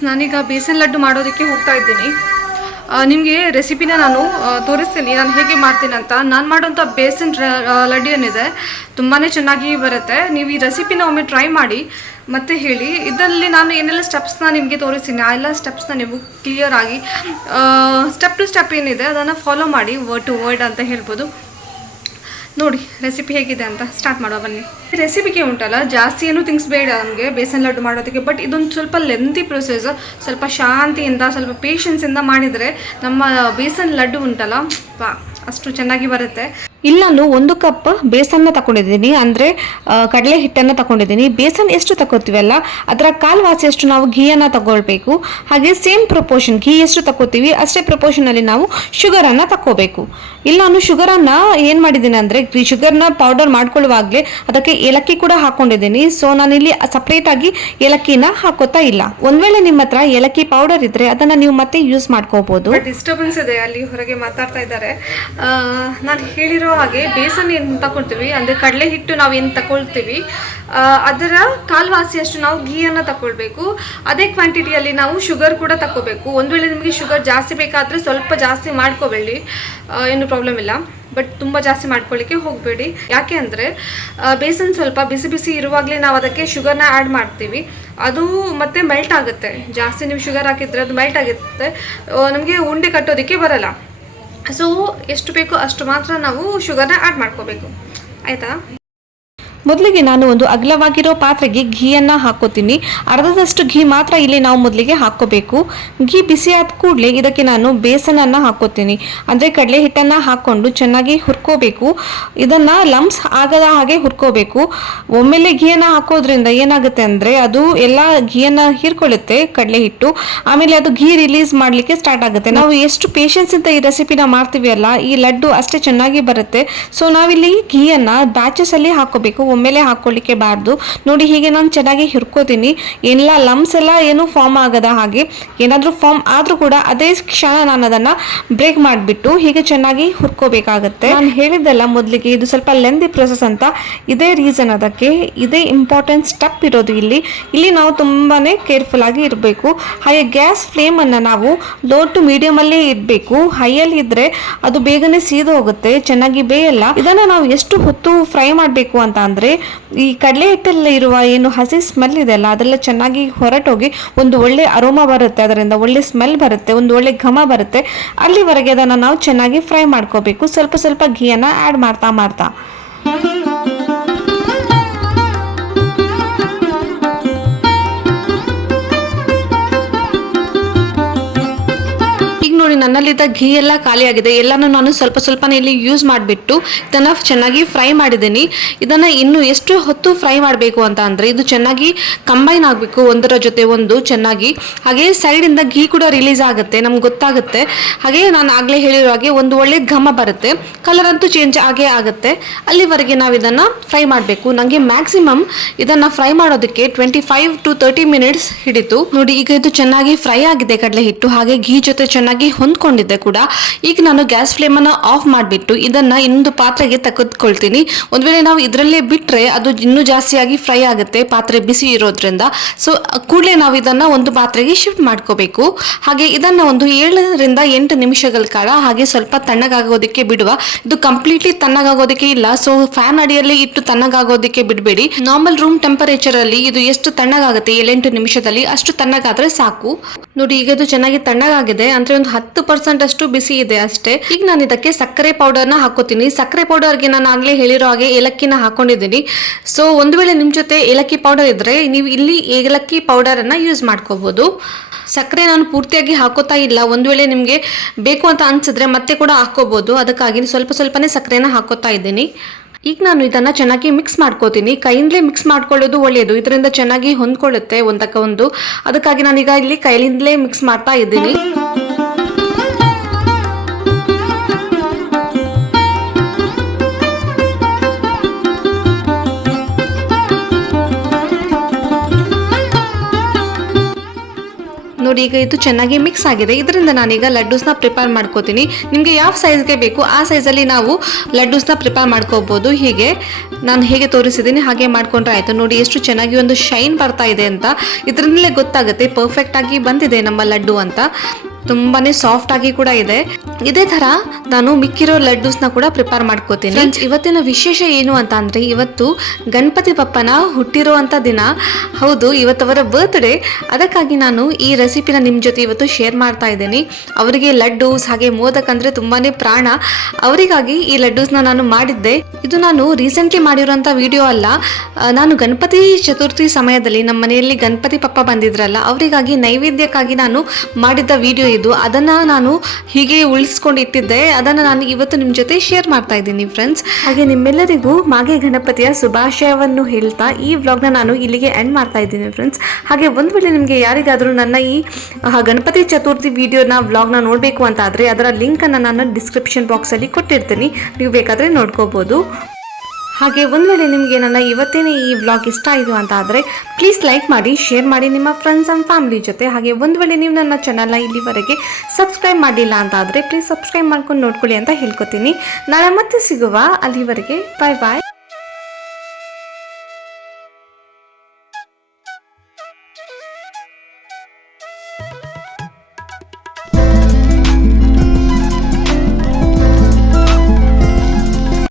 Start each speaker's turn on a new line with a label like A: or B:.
A: Friends ನಾನೀಗ ಬೇಸನ್ ಲಡ್ಡು ಮಾಡೋದಕ್ಕೆ ಹೋಗ್ತಾ ಇದ್ದೀನಿ. ನಿಮಗೆ ರೆಸಿಪಿನ ನಾನು ತೋರಿಸ್ತೀನಿ. ನಾನು ಹೇಗೆ ಮಾಡ್ತೀನಿ ಅಂತ. ನಾನು ಮಾಡೋಂಥ ಬೇಸನ್ ಲಡ್ಡು ಏನಿದೆ ತುಂಬಾ ಚೆನ್ನಾಗಿ ಬರುತ್ತೆ. ನೀವು ಈ ರೆಸಿಪಿನ ಒಮ್ಮೆ ಟ್ರೈ ಮಾಡಿ, ಮತ್ತೆ ಹೇಳಿ. ಇದರಲ್ಲಿ ನಾನು ಏನೆಲ್ಲ ಸ್ಟೆಪ್ಸ್ನ ನಿಮಗೆ ತೋರಿಸ್ತೀನಿ. ಆ ಎಲ್ಲ ಸ್ಟೆಪ್ಸ್ನ ನೀವು ಕ್ಲಿಯರ್ ಆಗಿ ಸ್ಟೆಪ್ ಟು ಸ್ಟೆಪ್ ಏನಿದೆ, ಅದನ್ನು ಫಾಲೋ ಮಾಡಿ ವರ್ಡ್ ಟು ವರ್ಡ್ ಅಂತ ಹೇಳ್ಬೋದು. ನೋಡಿ ರೆಸಿಪಿ ಹೇಗಿದೆ ಅಂತ ಸ್ಟಾರ್ಟ್ ಮಾಡುವ, ಬನ್ನಿ. ರೆಸಿಪಿಗೆ ಉಂಟಲ್ಲ ಜಾಸ್ತಿ ಏನು ಥಿಂಗ್ಸ್ ಬೇಡ ನಮಗೆ, ಬೇಸನ್ ಲಡ್ಡು ಮಾಡೋದಕ್ಕೆ ಬಟ್ ಇದೊಂದು ಸ್ವಲ್ಪ ಲೆಂತಿ ಪ್ರೊಸೆಸ್ ಸ್ವಲ್ಪ ಶಾಂತಿಯಿಂದ, ಸ್ವಲ್ಪ ಪೇಷನ್ಸಿಂದ ಮಾಡಿದರೆ ನಮ್ಮ ಬೇಸನ್ ಲಡ್ಡು ಉಂಟಲ್ಲ ಅಷ್ಟು ಚೆನ್ನಾಗಿ ಬರುತ್ತೆ. ಇಲ್ಲಿ ನಾನು ಒಂದು ಕಪ್ ಬೇಸನ್ನ ತಗೊಂಡಿದ್ದೀನಿ ಅಂದರೆ ಕಡಲೆ ಹಿಟ್ಟನ್ನು ತಗೊಂಡಿದ್ದೀನಿ ಬೇಸನ್ ಎಷ್ಟು ತಗೋತೀವಲ್ಲ ಅದರ ಕಾಲ್ವಾಸಿಯಷ್ಟು ನಾವು ಘೀಯನ್ನು ತಗೊಳ್ಬೇಕು. ಹಾಗೆ ಸೇಮ್ ಪ್ರಪೋರ್ಷನ್ ಘೀ ಎಷ್ಟು ತಗೋತೀವಿ ಅಷ್ಟೇ ಪ್ರಪೋರ್ಷನಲ್ಲಿ ನಾವು ಶುಗರನ್ನು ತಗೋಬೇಕು ಇಲ್ಲ ನಾನು ಶುಗರನ್ನು ಏನು ಮಾಡಿದ್ದೀನಿ ಅಂದರೆ ಶುಗರ್ನ ಪೌಡರ್ ಮಾಡ್ಕೊಳ್ಳುವಾಗಲೇ ಅದಕ್ಕೆ ಏಲಕ್ಕಿ ಕೂಡ ಹಾಕ್ಕೊಂಡಿದ್ದೀನಿ ಸೊ ನಾನಿಲ್ಲಿ ಸಪ್ರೇಟಾಗಿ ಏಲಕ್ಕಿನ ಹಾಕೋತಾ ಇಲ್ಲ. ಒಂದು ವೇಳೆ ನಿಮ್ಮ ಹತ್ರ ಏಲಕ್ಕಿ ಪೌಡರ್ ಇದ್ದರೆ ಅದನ್ನು ನೀವು ಮತ್ತೆ ಯೂಸ್ ಮಾಡ್ಕೋಬೋದು. ಡಿಸ್ಟರ್ಬೆನ್ಸ್ ಇದೆ, ಅಲ್ಲಿ ಹೊರಗೆ ಮಾತಾಡ್ತಾ ಇದ್ದಾರೆ. ನಾನು ಹೇಳಿರೋ ಹಾಗೆ ಬೇಸನ್ ಏನು ತಗೊಳ್ತೀವಿ ಅಂದ್ರೆ ಕಡಲೆ ಹಿಟ್ಟು ನಾವು ಏನು ತಗೊಳ್ತೀವಿ ಅದರ ಕಾಲ್ವಾಸಿಯಷ್ಟು ನಾವು ಘೀಯನ್ನು ತಗೊಳ್ಬೇಕು ಅದೇ ಕ್ವಾಂಟಿಟಿಯಲ್ಲಿ ನಾವು ಶುಗರ್ ಕೂಡ ತಗೋಬೇಕು ಒಂದು ವೇಳೆ ನಿಮಗೆ ಶುಗರ್ ಜಾಸ್ತಿ ಬೇಕಾದರೆ ಸ್ವಲ್ಪ ಜಾಸ್ತಿ ಮಾಡ್ಕೋಬೇಡಿ. ಏನು ಪ್ರಾಬ್ಲಮ್ ಇಲ್ಲ. ಬಟ್ ತುಂಬ ಜಾಸ್ತಿ ಮಾಡ್ಕೊಳ್ಳಿಕ್ಕೆ ಹೋಗಬೇಡಿ. ಯಾಕೆ ಅಂದರೆ ಬೇಸನ್ ಸ್ವಲ್ಪ ಬಿಸಿ ಬಿಸಿ ಇರುವಾಗಲೇ ನಾವು ಅದಕ್ಕೆ ಶುಗರ್ನ ಆ್ಯಡ್ ಮಾಡ್ತೀವಿ. ಅದು ಮತ್ತೆ ಮೆಲ್ಟ್ ಆಗುತ್ತೆ. ಜಾಸ್ತಿ ನೀವು ಶುಗರ್ ಹಾಕಿದ್ರೆ ಅದು ಮೆಲ್ಟ್ ಆಗುತ್ತೆ. ನಮಗೆ ಉಂಡೆ ಕಟ್ಟೋದಕ್ಕೆ ಬರಲ್ಲ. ಸೊ ಎಷ್ಟು ಬೇಕೋ ಅಷ್ಟು ಮಾತ್ರ ನಾವು ಶುಗರ್ನ ಆ್ಯಡ್ ಮಾಡ್ಕೋಬೇಕು. ಆಯಿತಾ? ಮೊದಲಿಗೆ ನಾನು ಒಂದು ಅಗಲವಾಗಿರೋ ಪಾತ್ರೆಗೆ ಘೀಯನ್ನು ಹಾಕೋತೀನಿ. ಅರ್ಧದಷ್ಟು ಘೀ ಮಾತ್ರ ಇಲ್ಲಿ ನಾವು ಮೊದಲಿಗೆ ಹಾಕೋಬೇಕು. ಘೀ ಬಿಸಿ ಆದ ಕೂಡಲೇ ಇದಕ್ಕೆ ನಾನು ಬೇಸನನ್ನು ಹಾಕೋತೀನಿ. ಅಂದರೆ ಕಡಲೆ ಹಿಟ್ಟನ್ನು ಹಾಕ್ಕೊಂಡು ಚೆನ್ನಾಗಿ ಹುರ್ಕೋಬೇಕು. ಇದನ್ನು ಲಂಪ್ಸ್ ಆಗದ ಹಾಗೆ ಹುರ್ಕೋಬೇಕು. ಒಮ್ಮೆಲೆ ಘೀಯನ್ನು ಹಾಕೋದ್ರಿಂದ ಏನಾಗುತ್ತೆ ಅಂದರೆ ಅದು ಎಲ್ಲ ಘೀಯನ್ನು ಹೀರ್ಕೊಳ್ಳುತ್ತೆ ಕಡಲೆ ಹಿಟ್ಟು ಆಮೇಲೆ ಅದು ಘೀ ರಿಲೀಸ್ ಮಾಡಲಿಕ್ಕೆ ಸ್ಟಾರ್ಟ್ ಆಗುತ್ತೆ. ನಾವು ಎಷ್ಟು ಪೇಷನ್ಸ್ ಇಂದ ಈ ರೆಸಿಪಿನ ಮಾಡ್ತೀವಿ ಅಲ್ಲ, ಈ ಲಡ್ಡು ಅಷ್ಟೇ ಚೆನ್ನಾಗಿ ಬರುತ್ತೆ. ಸೊ ನಾವಿಲ್ಲಿ ಘೀಯನ್ನು ಬ್ಯಾಚಸ್ ಅಲ್ಲಿ ಹಾಕೋಬೇಕು. ಒಮ್ಮೆಲೆ ಹಾಕೊಳ್ಳಿಕ್ಕೆ ಬಾರ್ದು. ನೋಡಿ, ಹೀಗೆ ನಾನು ಚೆನ್ನಾಗಿ ಹಿರ್ಕೋತೀನಿ. ಎಲ್ಲ ಲಮ್ಸ್ ಎಲ್ಲ ಏನು ಫಾರ್ಮ್ ಆಗದ ಹಾಗೆ. ಏನಾದರೂ ಫಾರ್ಮ್ ಆದರೂ ಕೂಡ ಅದೇ ಕ್ಷಣ ನಾನು ಅದನ್ನು ಬ್ರೇಕ್ ಮಾಡಿಬಿಟ್ಟು ಹೀಗೆ ಚೆನ್ನಾಗಿ ಹುರ್ಕೋಬೇಕಾಗತ್ತೆ. ನಾನು ಹೇಳಿದ್ದಲ್ಲ ಮೊದಲಿಗೆ ಇದು ಸ್ವಲ್ಪ ಲೆಂದಿ ಪ್ರೊಸೆಸ್ ಅಂತ. ಇದೇ ರೀಸನ್ ಅದಕ್ಕೆ, ಇದೇ ಇಂಪಾರ್ಟೆಂಟ್ ಸ್ಟೆಪ್ ಇರೋದು ಇಲ್ಲಿ. ಇಲ್ಲಿ ನಾವು ತುಂಬಾ ಕೇರ್ಫುಲ್ ಆಗಿ ಇರಬೇಕು. ಹಾಗೆ ಗ್ಯಾಸ್ ಫ್ಲೇಮನ್ನು ನಾವು ಲೋ ಟು ಮೀಡಿಯಮಲ್ಲೇ ಇರಬೇಕು ಹೈಯಲ್ಲಿ ಇದ್ದರೆ ಅದು ಬೇಗನೆ ಸೀದೋಗುತ್ತೆ, ಚೆನ್ನಾಗಿ ಬೇಯಲ್ಲ. ಇದನ್ನು ನಾವು ಎಷ್ಟು ಹೊತ್ತು ಫ್ರೈ ಮಾಡಬೇಕು ಅಂತ ಈ ಕಡಲೆ ಹಿಟ್ಟಲ್ಲಿ ಇರುವ ಏನು ಹಸಿ ಸ್ಮೆಲ್ ಇದೆ ಅಲ್ಲ, ಅದೆಲ್ಲ ಚೆನ್ನಾಗಿ ಹೊರಟೋಗಿ ಒಂದು ಒಳ್ಳೆ ಅರೋಮ ಬರುತ್ತೆ, ಅದರಿಂದ ಒಳ್ಳೆ ಸ್ಮೆಲ್ ಬರುತ್ತೆ, ಒಂದು ಒಳ್ಳೆ ಘಮ ಬರುತ್ತೆ. ಅಲ್ಲಿವರೆಗೆ ಅದನ್ನು ನಾವು ಚೆನ್ನಾಗಿ ಫ್ರೈ ಮಾಡ್ಕೋಬೇಕು. ಸ್ವಲ್ಪ ಸ್ವಲ್ಪ ಘೀಯನ್ನು ಆ್ಯಡ್ ಮಾಡ್ತಾ ಮಾಡ್ತಾ. ನನ್ನಲ್ಲಿದ್ದ ಘೀ ಎಲ್ಲ ಖಾಲಿಯಾಗಿದೆ. ಎಲ್ಲನೂ ನಾನು ಸ್ವಲ್ಪ ಸ್ವಲ್ಪನೇ ಇಲ್ಲಿ ಯೂಸ್ ಮಾಡಿಬಿಟ್ಟು ಇದನ್ನು ಚೆನ್ನಾಗಿ ಫ್ರೈ ಮಾಡಿದ್ದೀನಿ. ಇದನ್ನು ಇನ್ನು ಎಷ್ಟು ಹೊತ್ತು ಫ್ರೈ ಮಾಡಬೇಕು ಅಂತ ಅಂದರೆ ಇದು ಚೆನ್ನಾಗಿ ಕಂಬೈನ್ ಆಗಬೇಕು ಒಂದರ ಜೊತೆ ಒಂದು ಚೆನ್ನಾಗಿ. ಹಾಗೆ ಸೈಡಿಂದ ಘೀ ಕೂಡ ರಿಲೀಸ್ ಆಗುತ್ತೆ, ನಮ್ಗೆ ಗೊತ್ತಾಗುತ್ತೆ. ಹಾಗೆ ನಾನು ಆಗಲೇ ಹೇಳಿರೋ ಹಾಗೆ ಒಂದು ಒಳ್ಳೆ ಘಮ ಬರುತ್ತೆ. ಕಲರ್ ಅಂತೂ ಚೇಂಜ್ ಆಗೇ ಆಗುತ್ತೆ. ಅಲ್ಲಿವರೆಗೆ ನಾವು ಇದನ್ನು ಫ್ರೈ ಮಾಡಬೇಕು. ನನಗೆ ಮ್ಯಾಕ್ಸಿಮಮ್ ಇದನ್ನು ಫ್ರೈ ಮಾಡೋದಕ್ಕೆ twenty five to thirty minutes ಹಿಡಿತು. ನೋಡಿ, ಈಗ ಇದು ಚೆನ್ನಾಗಿ ಫ್ರೈ ಆಗಿದೆ ಕಡಲೆ ಹಿಟ್ಟು. ಹಾಗೆ ಘೀ ಜೊತೆ ಚೆನ್ನಾಗಿ ಹೊಂದ್ಕೊಂಡಿದ್ದೆ ಕೂಡ. ಈಗ ನಾನು ಗ್ಯಾಸ್ ಫ್ಲೇಮ್ ಅನ್ನ ಆಫ್ ಮಾಡಿಬಿಟ್ಟು ಇದನ್ನ ಇನ್ನೊಂದು ಪಾತ್ರೆಗೆ ತೆಗೆದುಕೊಳ್ತೀನಿ. ಒಂದ್ ವೇಳೆ ನಾವು ಇದರಲ್ಲೇ ಬಿಟ್ರೆ ಅದು ಇನ್ನೂ ಜಾಸ್ತಿಯಾಗಿ ಫ್ರೈ ಆಗುತ್ತೆ, ಪಾತ್ರೆ ಬಿಸಿ ಇರೋದ್ರಿಂದ. ಸೊ ಕೂಡಲೇ ನಾವು ಇದನ್ನ ಒಂದು ಪಾತ್ರೆಗೆ ಶಿಫ್ಟ್ ಮಾಡ್ಕೋಬೇಕು. ಹಾಗೆ ಇದನ್ನ ಒಂದು ಏಳರಿಂದ ಎಂಟು ನಿಮಿಷಗಳ ಕಾಲ ಹಾಗೆ ಸ್ವಲ್ಪ ತಣ್ಣಗಾಗೋದಕ್ಕೆ ಬಿಡುವ. ಇದು ಕಂಪ್ಲೀಟ್ಲಿ ತಣ್ಣಗಾಗೋದಕ್ಕೆ ಇಲ್ಲ. ಸೊ ಫ್ಯಾನ್ ಅಡಿಯಲ್ಲಿ ಇಟ್ಟು ತಣ್ಣಗಾಗೋದಕ್ಕೆ ಬಿಡಬೇಡಿ. ನಾರ್ಮಲ್ ರೂಮ್ ಟೆಂಪರೇಚರ್ ಅಲ್ಲಿ ಇದು ಎಷ್ಟು ತಣ್ಣಗಾಗುತ್ತೆ? ಏಳೆಂಟು ನಿಮಿಷದಲ್ಲಿ ಅಷ್ಟು ತಣ್ಣಗಾದ್ರೆ ಸಾಕು. ನೋಡಿ, ಈಗ ಅದು ಚೆನ್ನಾಗಿ ತಣ್ಣಗಾಗಿದೆ. ಅಂದ್ರೆ ಒಂದು ಹತ್ತು ಪರ್ಸೆಂಟ್ ಅಷ್ಟು ಬಿಸಿ ಇದೆ ಅಷ್ಟೇ. ಈಗ ನಾನು ಇದಕ್ಕೆ ಸಕ್ಕರೆ ಪೌಡರ್ನ ಹಾಕೋತೀನಿ. ಸಕ್ಕರೆ ಪೌಡರ್ಗೆ ನಾನು ಆಗ್ಲೇ ಹೇಳಿರೋ ಹಾಗೆ ಏಲಕ್ಕಿನ ಹಾಕೊಂಡಿದ್ದೀನಿ. ಸೊ ಒಂದು ವೇಳೆ ನಿಮ್ಮ ಜೊತೆ ಏಲಕ್ಕಿ ಪೌಡರ್ ಇದ್ರೆ ನೀವು ಇಲ್ಲಿ ಏಲಕ್ಕಿ ಪೌಡರ್ ಅನ್ನ ಯೂಸ್ ಮಾಡ್ಕೋಬಹುದು ಸಕ್ಕರೆ ನಾನು ಪೂರ್ತಿಯಾಗಿ ಹಾಕೋತಾ ಇಲ್ಲ. ಒಂದು ವೇಳೆ ನಿಮಗೆ ಬೇಕು ಅಂತ ಅನ್ಸಿದ್ರೆ ಮತ್ತೆ ಕೂಡ ಹಾಕೋಬಹುದು ಅದಕ್ಕಾಗಿ ಸ್ವಲ್ಪ ಸ್ವಲ್ಪನೇ ಸಕ್ಕರೆನ ಹಾಕೋತಾ ಇದ್ದೀನಿ. ಈಗ ನಾನು ಇದನ್ನ ಚೆನ್ನಾಗಿ ಮಿಕ್ಸ್ ಮಾಡ್ಕೋತೀನಿ. ಕೈಯಿಂದಲೇ ಮಿಕ್ಸ್ ಮಾಡ್ಕೊಳ್ಳೋದು ಒಳ್ಳೆಯದು ಇದರಿಂದ ಚೆನ್ನಾಗಿ ಹೊಂದ್ಕೊಳ್ಳುತ್ತೆ ಒಂದಕ್ಕ ಒಂದು ಅದಕ್ಕಾಗಿ ನಾನೀಗ ಇಲ್ಲಿ ಕೈಲಿಂದಲೇ ಮಿಕ್ಸ್ ಮಾಡ್ತಾ ಇದ್ದೀನಿ. ನೋಡಿ ಈಗ ಇದು ಚೆನ್ನಾಗಿ ಮಿಕ್ಸ್ ಆಗಿದೆ. ಇದರಿಂದ ನಾನೀಗ ಲಡ್ಡೂಸ್ನ ಪ್ರಿಪೇರ್ ಮಾಡ್ಕೋತೀನಿ. ನಿಮಗೆ ಯಾವ ಸೈಜ್ಗೆ ಬೇಕು ಆ ಸೈಜಲ್ಲಿ ನಾವು ಲಡ್ಡೂಸ್ನ ಪ್ರಿಪೇರ್ ಮಾಡ್ಕೋಬೋದು. ಹೀಗೆ ನಾನು ಹೇಗೆ ತೋರಿಸಿದ್ದೀನಿ ಹಾಗೆ ಮಾಡ್ಕೊಂಡ್ರೆ ಆಯಿತು. ನೋಡಿ ಎಷ್ಟು ಚೆನ್ನಾಗಿ ಒಂದು ಶೈನ್ ಬರ್ತಾ ಇದೆ ಅಂತ. ಇದರಿಂದಲೇ ಗೊತ್ತಾಗುತ್ತೆ ಪರ್ಫೆಕ್ಟಾಗಿ ಬಂದಿದೆ ನಮ್ಮ ಲಡ್ಡು ಅಂತ. ತುಂಬಾನೇ ಸಾಫ್ಟ್ ಆಗಿ ಕೂಡ ಇದೆ. ಇದೇ ತರ ನಾನು ಮಿಕ್ಕಿರೋ ಲಡ್ಡೂಸ್ನ ಕೂಡ ಪ್ರಿಪೇರ್ ಮಾಡ್ಕೋತೀನಿ. ಇವತ್ತಿನ ವಿಶೇಷ ಏನು ಅಂತ ಅಂದ್ರೆ ಇವತ್ತು ಗಣಪತಿ ಪಪ್ಪನ ಹುಟ್ಟಿರೋ ಅಂತ ದಿನ. ಹೌದು ಇವತ್ತವರ ಬರ್ತ್ಡೇ ಅದಕ್ಕಾಗಿ ನಾನು ಈ ರೆಸಿಪಿನ ನಿಮ್ಮ ಜೊತೆ ಇವತ್ತು ಶೇರ್ ಮಾಡ್ತಾ ಇದ್ದೀನಿ. ಅವರಿಗೆ ಲಡ್ಡೂಸ್ ಹಾಗೆ ಮೋದಕ್ ಅಂದ್ರೆ ತುಂಬಾನೇ ಪ್ರಾಣ. ಅವರಿಗಾಗಿ ಈ ಲಡ್ಡೂಸ್ನ ನಾನು ಮಾಡಿದ್ದೆ. ಇದು ನಾನು ರೀಸೆಂಟ್ಲಿ ಮಾಡಿರುವಂತ ವಿಡಿಯೋ ಅಲ್ಲ. ನಾನು ಗಣಪತಿ ಚತುರ್ಥಿ ಸಮಯದಲ್ಲಿ ನಮ್ಮ ಮನೆಯಲ್ಲಿ ಗಣಪತಿ ಪಪ್ಪ ಬಂದಿದ್ರಲ್ಲ ಅವರಿಗಾಗಿ ನೈವೇದ್ಯಕ್ಕಾಗಿ ನಾನು ಮಾಡಿದ್ದ ವಿಡಿಯೋ ಇದು, ಅದನ್ನ ನಾನು ಹೀಗೆ ಉಳಿಸ್ಕೊಂಡು ಇಟ್ಟಿದ್ದೆ. ಅದನ್ನ ನಾನು ಇವತ್ತು ನಿಮ್ಮ ಜೊತೆ ಶೇರ್ ಮಾಡ್ತಾ ಇದ್ದೀನಿ ಫ್ರೆಂಡ್ಸ್ ಹಾಗೆ ನಿಮ್ಮೆಲ್ಲರಿಗೂ ಮಾಗೆ ಗಣಪತಿಯ ಶುಭಾಶಯವನ್ನು ಹೇಳ್ತಾ ಈ ವ್ಲಾಗ್ನ ನಾನು ಇಲ್ಲಿಗೆ ಎಂಡ್ ಮಾಡ್ತಾ ಇದ್ದೀನಿ ಫ್ರೆಂಡ್ಸ್ ಹಾಗೆ ಒಂದು ವೇಳೆ ನಿಮಗೆ ಯಾರಿಗಾದರೂ ನನ್ನ ಈ ಗಣಪತಿ ಚತುರ್ಥಿ ವಿಡಿಯೋನ ವ್ಲಾಗ್ನ ನೋಡಬೇಕು ಅಂತ ಆದರೆ ಅದರ ಲಿಂಕನ್ನು ನಾನು ಡಿಸ್ಕ್ರಿಪ್ಷನ್ ಬಾಕ್ಸಲ್ಲಿ ಕೊಟ್ಟಿರ್ತೀನಿ. ನೀವು ಬೇಕಾದರೆ ನೋಡ್ಕೋಬೋದು. ಹಾಗೆ ಒಂದು ವೇಳೆ ನಿಮಗೆ ನನ್ನ ಇವತ್ತಿನ ಈ ವ್ಲಾಗ್ ಇಷ್ಟ ಆಯಿತು ಅಂತ ಆದರೆ ಪ್ಲೀಸ್ ಲೈಕ್ ಮಾಡಿ ಶೇರ್ ಮಾಡಿ ನಿಮ್ಮ ಫ್ರೆಂಡ್ಸ್ ಆ್ಯಂಡ್ ಫ್ಯಾಮಿಲಿ ಜೊತೆ. ಹಾಗೆ ಒಂದು ವೇಳೆ ನೀವು ನನ್ನ ಚಾನಲ್ನ ಇಲ್ಲಿವರೆಗೆ ಸಬ್ಸ್ಕ್ರೈಬ್ ಮಾಡಿಲ್ಲ ಅಂತ ಆದರೆ ಪ್ಲೀಸ್ ಸಬ್ಸ್ಕ್ರೈಬ್ ಮಾಡ್ಕೊಂಡು ನೋಡ್ಕೊಳ್ಳಿ ಅಂತ ಹೇಳ್ಕೊತೀನಿ. ನಾಳೆ ಮತ್ತೆ ಸಿಗುವ ಅಲ್ಲಿವರೆಗೆ. ಬಾಯ್ ಬಾಯ್